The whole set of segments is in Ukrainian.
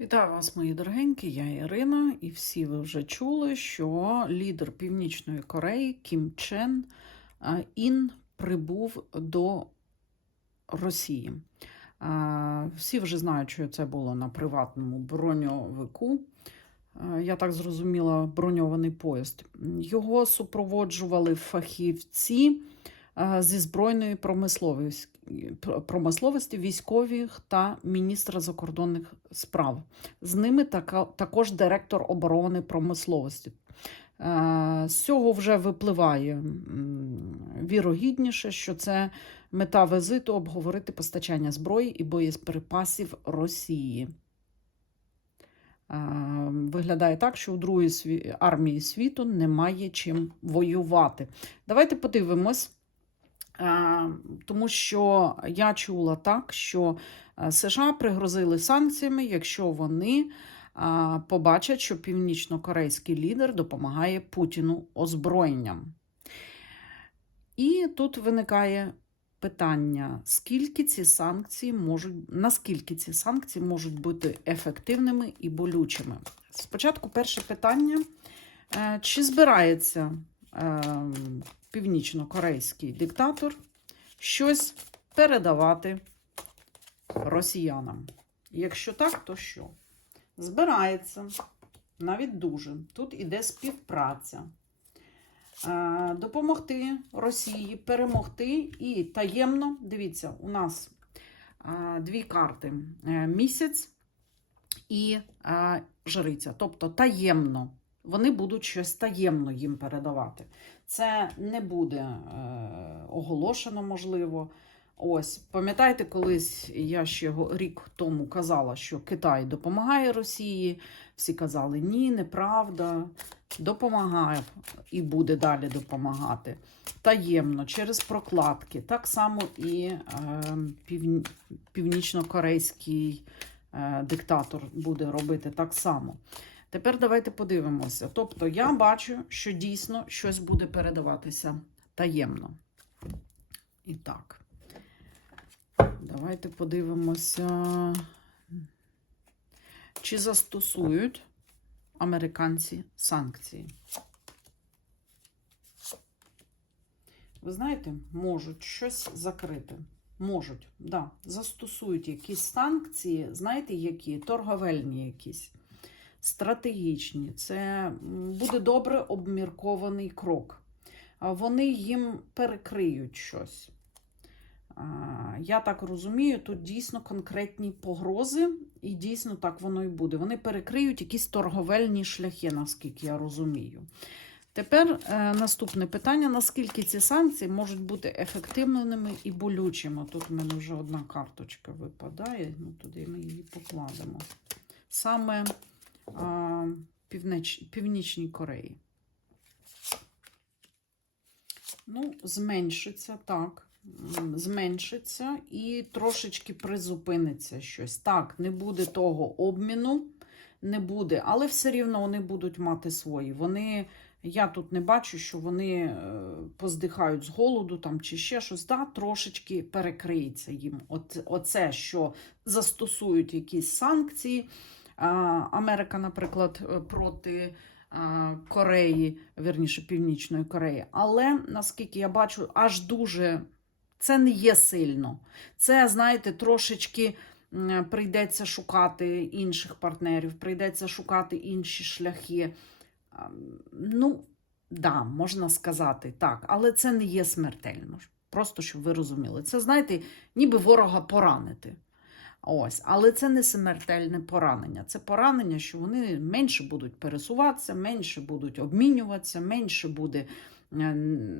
Вітаю вас, мої дорогенькі, я Ірина, і всі ви вже чули, що лідер Північної Кореї Кім Чен Ін прибув до Росії. Всі вже знають, що це було на приватному броньовику. Я так зрозуміла, броньований поїзд. Його супроводжували фахівці зі збройної промисловості, промисловості військових та міністра закордонних справ. З ними також директор оборони промисловості. Е, З цього вже випливає вірогідніше, що це мета візиту обговорити постачання зброї і боєприпасів Росії. Е, Виглядає так, що у сві- армії світу немає чим воювати. Давайте подивимось. Е, Тому що я чула так, що е, США пригрозили санкціями, якщо вони е, побачать, що північно-корейський лідер допомагає Путіну озброєнням. І тут виникає питання, скільки ці санкції можуть, наскільки ці санкції можуть бути ефективними і болючими. Спочатку перше питання: чи збирається е, північно-корейський диктатор щось передавати росіянам? Якщо так, то що? Збирається навіть дуже. Тут іде співпраця. Е, Допомогти Росії перемогти і таємно, дивіться, у нас е, дві карти: Е, місяць і жриця. Тобто таємно. Вони будуть щось таємно їм передавати. Це не буде е, оголошено, можливо. Ось, пам'ятаєте, колись я ще рік тому казала, що Китай допомагає Росії. Всі казали, ні, неправда, допомагає і буде далі допомагати. Таємно, через прокладки. Так само і е, півні- північно-корейський е, диктатор буде робити так само. Тепер давайте подивимося. Тобто, я бачу, що дійсно щось буде передаватися таємно. І так. Давайте подивимося, чи застосують американці санкції. Ви знаєте, можуть щось закрити. Можуть, да, застосують якісь санкції, знаєте, які? Торговельні якісь, стратегічні. Це буде добре обміркований крок. Вони їм перекриють щось. Я так розумію, тут дійсно конкретні погрози, і дійсно так воно і буде. Вони перекриють якісь торговельні шляхи, наскільки я розумію. Тепер е, наступне питання: наскільки ці санкції можуть бути ефективними і болючими? Тут в мене вже одна карточка випадає, ну туди ми її покладемо. Саме північ, Північній Кореї. Ну, зменшиться, так. Зменшиться і трошечки призупиниться щось. Так, не буде того обміну, не буде, але все рівно вони будуть мати свої. Вони, я тут не бачу, що вони е, поздихають з голоду там чи ще щось. Да, трошечки перекриється їм. От, оце, що застосують якісь санкції. Америка, наприклад, е, проти Кореї, вірніше Північної Кореї. Але наскільки я бачу, аж дуже це не є сильно. Це, знаєте, трошечки прийдеться шукати інших партнерів, прийдеться шукати інші шляхи. Ну, да, можна сказати так, але це не є смертельно. Просто щоб ви розуміли. Це, знаєте, ніби ворога поранити. Ось, але це не смертельне поранення. Це поранення, що вони менше будуть пересуватися, менше будуть обмінюватися, менше буде е,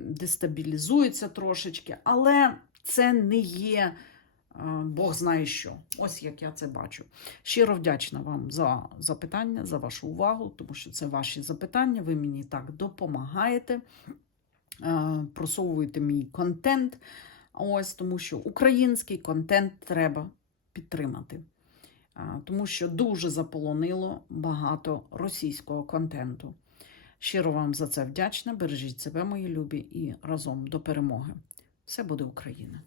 дестабілізується трошечки. Але це не є е, Бог знає що. Ось як я це бачу. Щиро вдячна вам за запитання, за вашу увагу, тому що це ваші запитання. Ви мені так допомагаєте, е, просовуєте мій контент. Ось тому, що український контент треба підтримати. Тому що дуже заполонило багато російського контенту. Щиро вам за це вдячна. Бережіть себе, мої любі, і разом до перемоги. Все буде Україна!